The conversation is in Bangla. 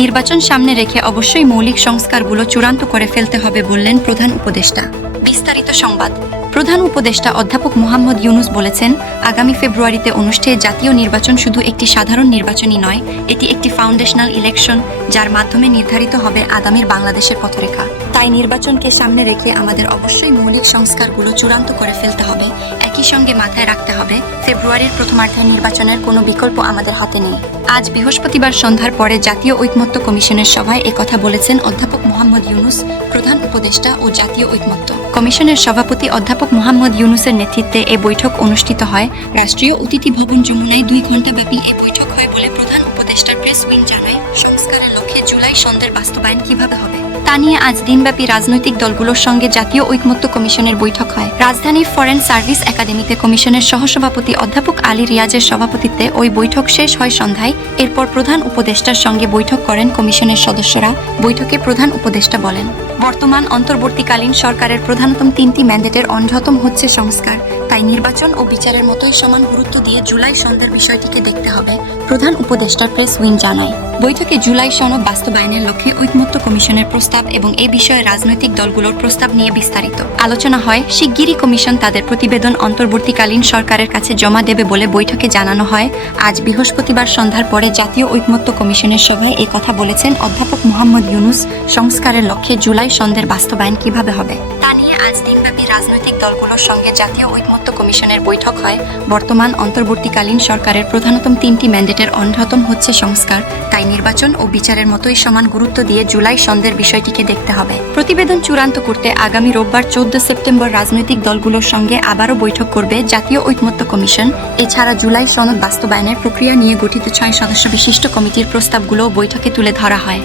নির্বাচন সামনে রেখে অবশ্যই মৌলিক সংস্কারগুলো চূড়ান্ত করে ফেলতে হবে বললেন প্রধান উপদেষ্টা। বিস্তারিত সংবাদ। প্রধান উপদেষ্টা অধ্যাপক মোহাম্মদ ইউনুস বলেছেন, আগামী ফেব্রুয়ারিতে অনুষ্ঠেয় জাতীয় নির্বাচন শুধু একটি সাধারণ নির্বাচনই নয়, এটি একটি ফাউন্ডেশনাল ইলেকশন, যার মাধ্যমে নির্ধারিত হবে আগামীর বাংলাদেশের পথরেখা। তাই নির্বাচনকে সামনে রেখে আমাদের অবশ্যই মৌলিক সংস্কারগুলো চূড়ান্ত করে ফেলতে হবে। একই সঙ্গে মাথায় রাখতে হবে, ফেব্রুয়ারির প্রথমার্ধে নির্বাচনের কোনো বিকল্প আমাদের হাতে নেই। আজ বৃহস্পতিবার সন্ধ্যার পরে জাতীয় ঐকমত্য কমিশনের সভায় একথা বলেছেন অধ্যাপক মোহাম্মদ ইউনুস, প্রধান উপদেষ্টা ও জাতীয় ঐকমত্য। কমিশনের সভাপতি অধ্যাপক মোহাম্মদ ইউনুসের নেতৃত্বে এ বৈঠক অনুষ্ঠিত হয়। রাষ্ট্রীয় অতিথি ভবন যমুনায় দুই ঘণ্টাব্যাপী এ বৈঠক হয় বলে প্রধান উপদেষ্টার প্রেস উইং জানায়। সংস্কারের লক্ষ্যে জুলাই সন্ধ্যের বাস্তবায়ন কীভাবে হবে? তা নিয়ে আজ দিনব্যাপী রাজনৈতিক দলগুলোর সঙ্গে জাতীয় ঐকমত্য কমিশনের বৈঠক হয়। রাজধানীর ফরেন সার্ভিস একাডেমিতে কমিশনের সহসভাপতি অধ্যাপক আলী রিয়াজের সভাপতিত্বে ওই বৈঠক শেষ হয় সন্ধ্যায়। এরপর প্রধান উপদেষ্টার সঙ্গে বৈঠক করেন কমিশনের সদস্যরা। বৈঠকে প্রধান উপদেষ্টা বলেন, বর্তমান অন্তর্বর্তীকালীন সরকারের প্রধানতম তিনটি ম্যান্ডেটের অন্যতম হচ্ছে সংস্কার। তাই নির্বাচন ও বিচারের মতোই সমান গুরুত্ব দিয়ে জুলাই সন্ধ্যার বিষয়টিকে দেখতে হবে, প্রধান উপদেষ্টার প্রেস উইং জানায়। বৈঠকে জুলাই সনদ বাস্তবায়নের লক্ষ্যে ঐকমত্য কমিশনের প্রস্তাব এবং এই বিষয়ে রাজনৈতিক দলগুলোর প্রস্তাব নিয়ে বিস্তারিত। আলোচনা হয়, শিগগিরই কমিশন তাদের প্রতিবেদন অন্তর্বর্তীকালীন সরকারের কাছে জমা দেবে বলে বৈঠকে জানানো হয়। আজ বৃহস্পতিবার সন্ধ্যার পরে জাতীয় ঐকমত্য কমিশনের সভায় এই কথা বলেছেন অধ্যাপক মোহাম্মদ ইউনুস। সংস্কারের লক্ষ্যে জুলাই সন্ধ্যের বাস্তবায়ন কীভাবে হবে? তা নিয়ে আজ দিনব্যাপী রাজনৈতিক দলগুলোর সঙ্গে জাতীয় ঐকমত্য কমিশনের বৈঠক হয়। বর্তমান অন্তর্বর্তীকালীন সরকারের প্রধানতম তিনটি ম্যান্ডেটের অন্যতম হচ্ছে সংস্কার। তাই নির্বাচন ও বিচারের মতোই সমান গুরুত্ব দিয়ে জুলাই সন্ধ্যের বিষয়টিকে দেখতে হবে। প্রতিবেদন চূড়ান্ত করতে আগামী রোববার চোদ্দ সেপ্টেম্বর রাজনৈতিক দলগুলোর সঙ্গে আবারও বৈঠক করবে জাতীয় ঐকমত্য কমিশন। এছাড়া জুলাই সনদ বাস্তবায়নের প্রক্রিয়া নিয়ে গঠিত ছয় সদস্য বিশিষ্ট কমিটির প্রস্তাবগুলো বৈঠকে তুলে ধরা হয়।